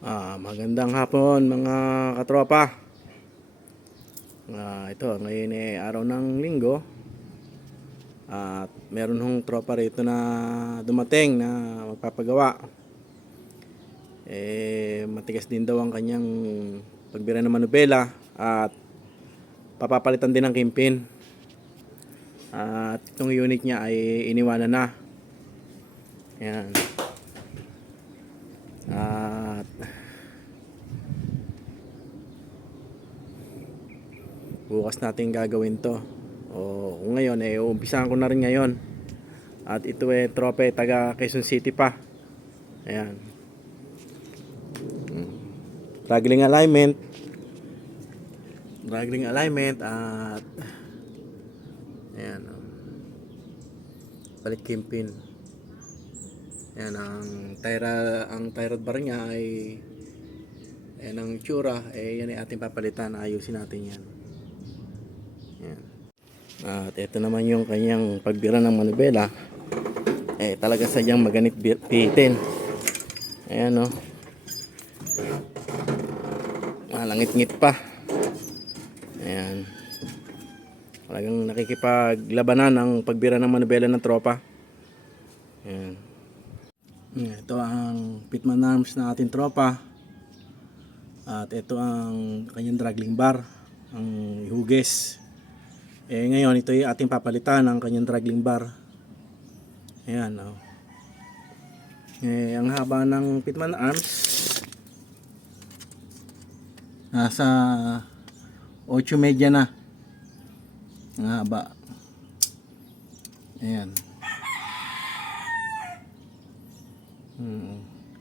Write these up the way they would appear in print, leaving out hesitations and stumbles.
Magandang hapon mga katropa. Ito ngayon ay araw ng linggo at meron hong tropa rito na dumating na magpapagawa. Matigas din daw ang kanyang pagbira ng manubela at papapalitan din ng kimpin. At itong unit niya ay iniwanan na. Ayan. At bukas natin gagawin to. Kung ngayon umpisahan ko na rin ngayon. At ito tropa taga Quezon City pa. Ayan. Dragging alignment at ayan. Balik kimpin. Ayan, ang tie rod bar niya ay ayan ang itsura, yan ay ating papalitan, ayusin natin yan. Ayan. At ito naman yung kanyang pagbira ng manubela, talaga sadyang maganit pihitin. Ayan malangit-ngit pa. Ayan, talagang nakikipaglabanan ang pagbira ng manubela ng tropa. Ayan. Ito ang pitman arms ng ating tropa. At ito ang kanyang dragging bar, ang hugis. Ngayon ito ay ating papalitan ang kanyang dragging bar. Ayan. Ang haba ng pitman arms nasa 8 media na ang haba. Ayan.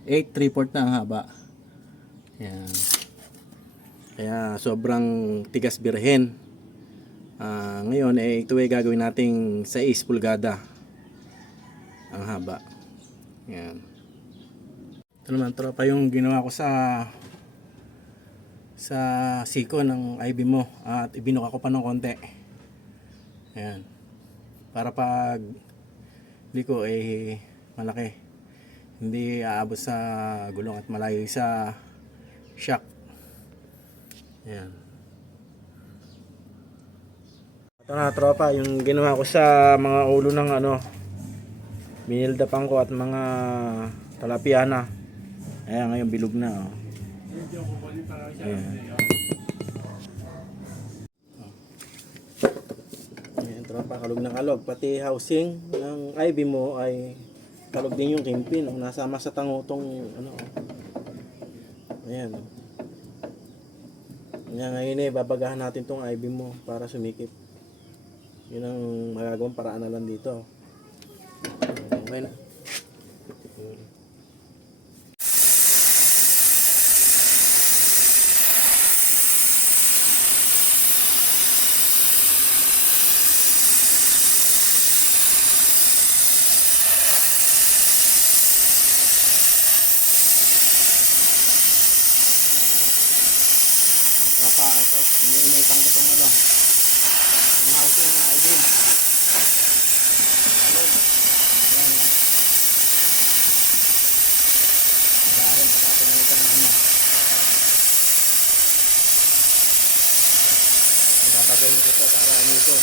8/3/4 na ang haba. Ayan. Kaya sobrang tigas birhen. Ngayon ito ay gagawin nating 6 pulgada ang haba. Ayan. Ito naman tropa yung ginawa ko sa siko ng IB mo at ibinok ako pa ng konti. Ayan. Para pag liko malaki. Hindi aabot sa gulong at malayo sa shock. Ayan. Ito na tropa, yung ginawa ko sa mga ulo ng binildapan ko at mga talapiana. Ayan, ngayon bilog na. Ayan. Ayan tropa, kalog na kalog. Pati housing ng IB mo ay kalog din yung kimpin, nasama sa tangutong ayan. Ngayon babagahan natin tong IB mo para sumikip. Yun ang magagawang paraan na lang dito. Okay na. Ito, iniitang ko itong yung housing na ID. Alog. Ayan. Dahil pagkapinalitan ng babagayin ko ito para ito.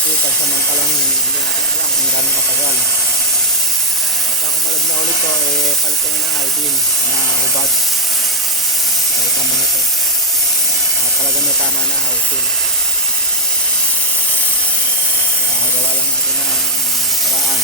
Kasi pagsamantalang hindi natin alam kung gano'ng katagal. At ako malag na ulit ko, palitan na ng ID na hubad. Palitan mo na ito. Talaga may tama na housing. Gawa lang natin ng paraan.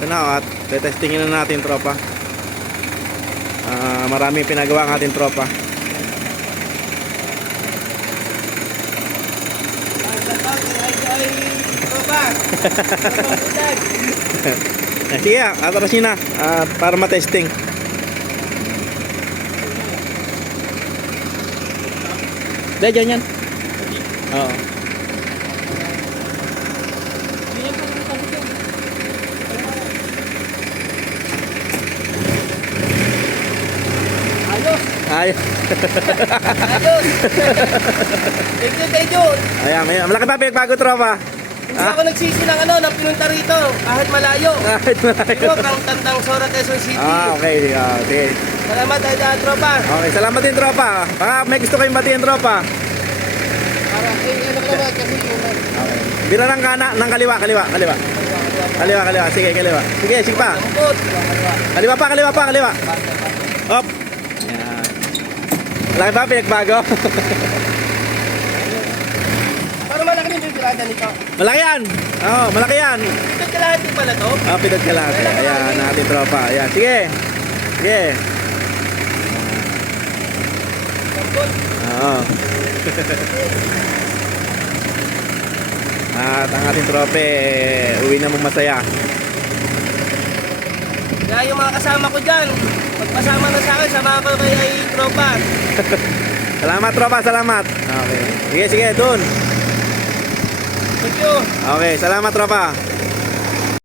Ito na at tetestingin na natin tropa. Maraming pinagawa ang ating tropa. ay tropa. Sige, atras nyo na para matesting. Dahil dyan yan. Oo. Ayos. Ay. Ayos. Thank you. Ayan, ayan. Malaki pa pinagbago, tropa. Hindi ako nagsisi ng ng pinunta rito. Kahit malayo. Kahit malayo. Ito, kang tandang Sora, Quezon City. Okay. Sige. Salamat dahil tropa. Okay, salamat din, tropa. Baka may gusto kayong batiin, tropa. Para ano ka naman kasi Okay. Bira ng kaliwa. Sige, kaliwa. Sige pa. Lambot. Kaliwa pa. Hop. Ayan. Malaki pa pinagbago. Para malaki yung bibirada nito. Malaki yan. Oo, malaki yan. Ito kalahati pala to. Pidot ka lang. Ayan, natin tropa. Ayan, sige. Lambot. Oo. At ang ating trope, uwi na mong masaya. Kaya yung mga kasama ko dyan, magpasama na sa akin, sama ko kay tropa. Salamat, tropa. Salamat. Okay. Sige, dun. Thank you. Okay, salamat, tropa.